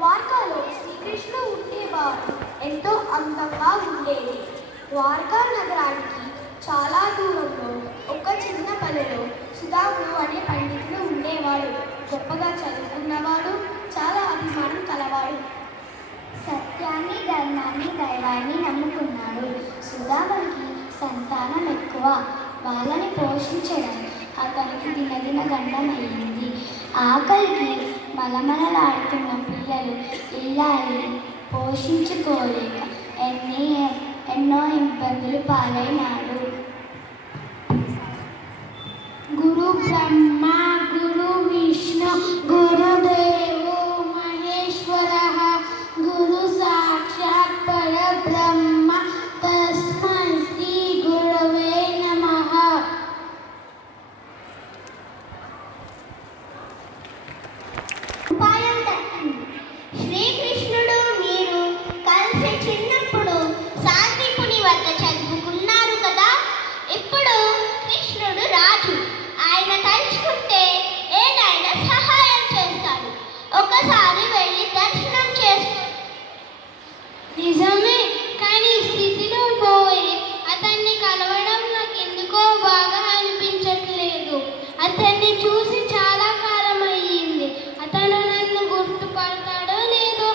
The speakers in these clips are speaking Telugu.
ద్వారకాలో శ్రీకృష్ణుడు ఉండేవారు ఎంతో అందంగా ఉండేది. ద్వారకా నగరానికి చాలా దూరంలో ఒక చిన్న పల్లెలో సుధాముడు అనే పండితుడు ఉండేవాడు. గొప్పగా చదువుకున్నవాడు, చాలా అభిమానం కలవాడు. సత్యాన్ని, ధర్మాన్ని, దైవాన్ని నమ్ముకున్నాడు. సుధాముడికి సంతానం ఎక్కువ. వాళ్ళని పోషించడం అతనికి దినదిన గండమయ్యింది. ఆకలికి మలమలలాడుతున్న పిల్లలు ఇల్లాలి పోషించుకోలేక ఎన్నో ఇబ్బందులు పాలైనాడు. గురు బ్రహ్మ గురు విష్ణు గురుదేవో మహేశ్వర గురు సాక్షాత్ పరబ్రహ్మ తస్మై శ్రీ గురవే నమః. ఉపాయం దక్కింది. శ్రీకృష్ణుడు మీరు కలిసి చిన్నప్పుడు సాందీపుని వద్ద చదువుకున్నారు కదా. ఇప్పుడు కృష్ణుడు రాజు. ఆయన తలుచుకుంటే ఏదైనా సహాయం చేస్తాడు. ఒకసారి వెళ్ళి దర్శనం చేసుకో. నిజమే, కానీ స్థితిలో పోయి అతన్ని కలవడం నాకు ఎందుకో బాగా అనిపించట్లేదు. అతన్ని చూసి చాలా కాలం అయ్యింది. అతను నన్ను గుర్తుపడతాడో లేదో.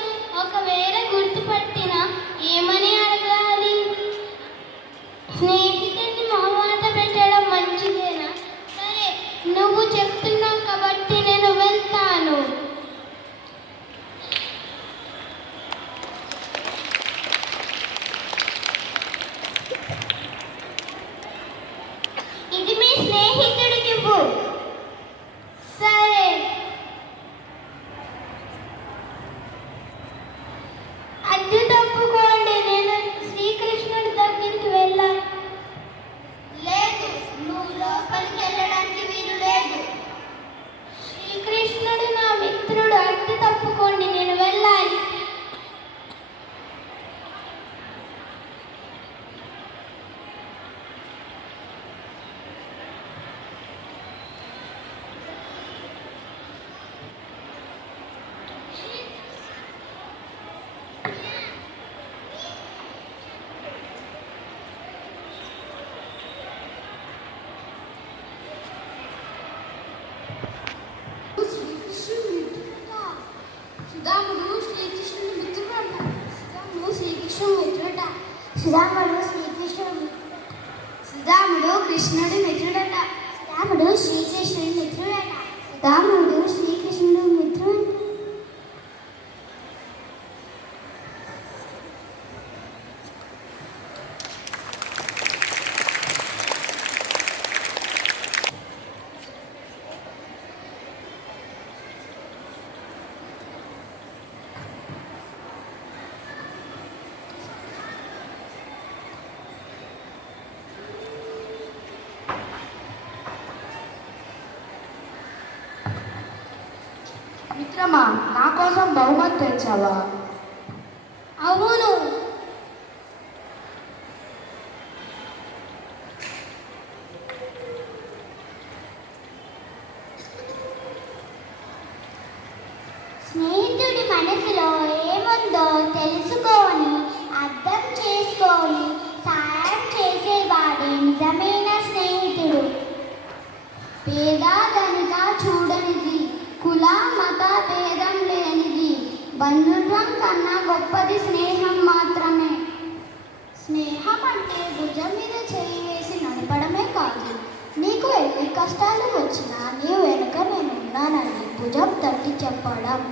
ఒకవేళ గుర్తుపట్టినా ఏమని అడగాలి? స్నేహితుడిని మొహమాట పెట్టడం మంచిదేనా? సరే, నువ్వు చెప్తున్నావు కాబట్టి నేను వెళ్తాను. ఇది మీ స్నేహితుడికి ఇవ్వు. సరే. అడ్డు తప్పుకోండి, నేను శ్రీకృష్ణుడి దగ్గరికి వెళ్ళాలి. లేదు, నువ్వు లోపలికి వెళ్ళడానికి వీలు లేదు. శ్రీకృష్ణుడు నా మిత్రుడు, అడ్డు తప్పుకోండి, నేను వెళ్ళాలి. సుధాముడు శ్రీకృష్ణుని మిత్రుడట. సుధాముడు కృష్ణుడి మిత్రుడట. సుధాముడు శ్రీకృష్ణుడి మిత్రుడట. సుధాముడు శ్రీకృష్ణుడి మిత్రుడు. మిత్రమా, నా కోసం బహుమతి తెచ్చావా? అవును. స్నేహితుడి మనసులో ఏముందో తెలుసుకొని అర్థం చేసుకొని సాయం చేసేవాడే నిజమైన స్నేహితుడు. పేద ధనిక చూడనిది, కుల మత భేదం లేనిది. బంధుత్వం కన్నా గొప్పది స్నేహం మాత్రమే. స్నేహం అంటే భుజం మీద చేయి వేసి నడపడమే కాదు. నీకు ఎన్ని కష్టాలు వచ్చినా నీ వెనుక నేను ఉన్నానని భుజం తట్టి చెప్పడం.